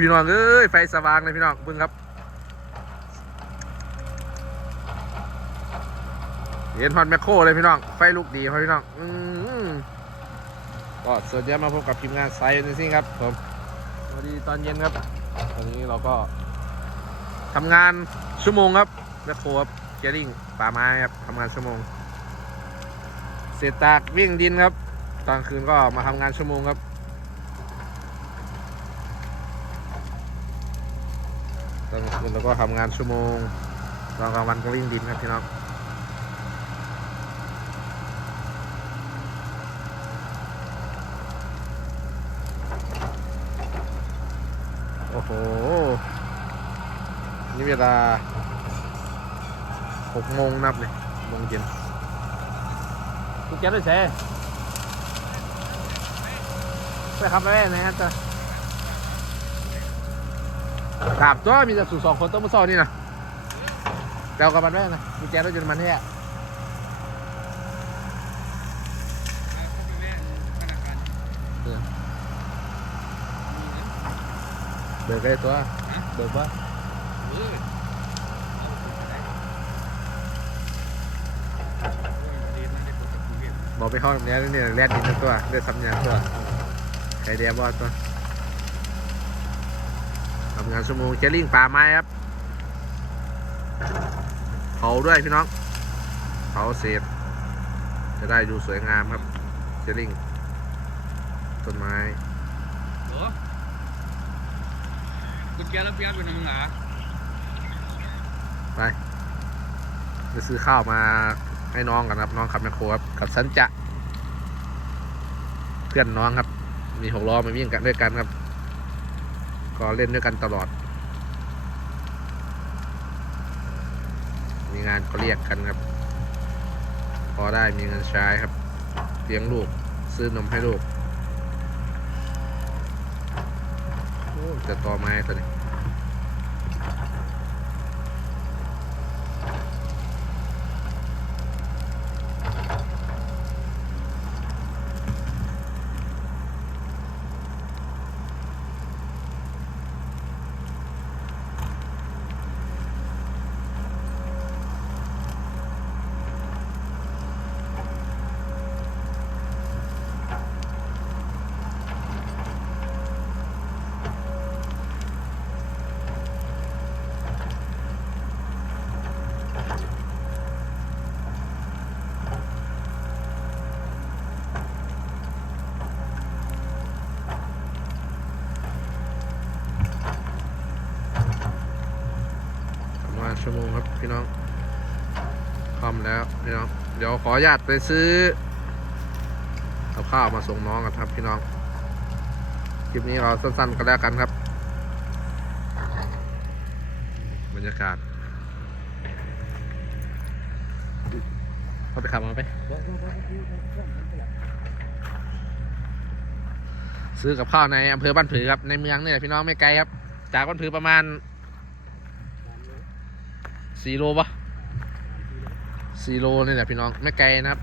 พี่น้องเอ้ยไฟสว่างเลยพี่น้องเบิ่งครับ เห็นฮอนแมคโครเลยพี่น้อง ไฟลุกดีครับพี่น้องอืมก็สวัสดีครับมาพบกับทีมงานไซน์นิซิ่งครับผมสวัสดีตอนเย็นครับตอนนี้เราก็ทำงานชั่วโมงครับแมคโครครับเจริงป่าไม้ครับทำงานชั่วโมง เสร็จจากวิ่งดินครับ ตอนคืนก็มาทำงานชั่วโมงครับ ตอนกลางเราก็ทำงานชั่วโมงตอนกลางวันก็วิ่งดินครับพี่น้องโอ้โห นี่เวลาหกโมงนับเลยโมงเย็นกูแกด้วยแซ่ไปขับไปแม่ไหนฮะจ๊ะ กราบตัวมีแต่สู่สองคนต้องมาซ่อนนี่นะเจ้ากับมันแม่นะกูแกด้วยจนมันแท้เบิกได้ตัวเบิกว่าบอกไปเข้าตรงนี้เนี่ยแลดดินตัวเลือดซ้ำยางตัวไข่แดงบอสตัวำงานชั่วโมงเจลิงป่าไม้ครับเผาด้วยพี่น้องเผาเศษจะได้ดูสวยงามครับเจลิงต้นไม้โอ้กุญแจแล้วเปียกเป็นมึงเหรอไปไปซื้อข้าวมาให้น้องกันครับ น้องขับแมคโครครับกับสันจะ เพื่อนน้องครับ มีหกล้อมาวิ่งกันด้วยกันครับ ก็เล่นด้วยกันตลอด มีงานก็เรียกกันครับ พอได้มีเงินใช้ครับเลี้ยงลูกซื้อนมให้ลูกโอ้แต่อไม้ตัวนี้ ชั่วโมงครับพี่น้องคอมแล้วพี่น้องเดี๋ยวขออนุญาตไปซื้อกับข้าวมาส่งน้องกันครับพี่น้องคลิปนี้เราสั้นๆกันแล้วกันครับ บรรยากาศเขาไปขับมาไป ซื้อกับข้าวในอำเภอบ้านผือครับ ในเมืองเนี่ยพี่น้องไม่ไกลครับ จากบ้านผือประมาณ สี่โลปะสี่โลนี่แหละพี่น้องไม่ไกลนะครับ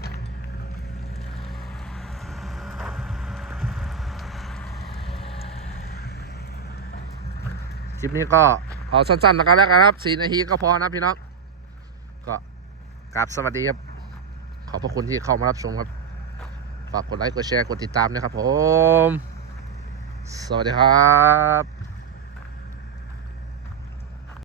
คลิปนี้ก็เอาสั้นๆแล้วกันแล้วกันครับสี่นาทีก็พอนะพี่น้อง ก็กราบสวัสดีครับ ขอบพระคุณที่เข้ามารับชมครับ ฝากกดไลค์ กดแชร์ กดติดตามนะครับผม สวัสดีครับ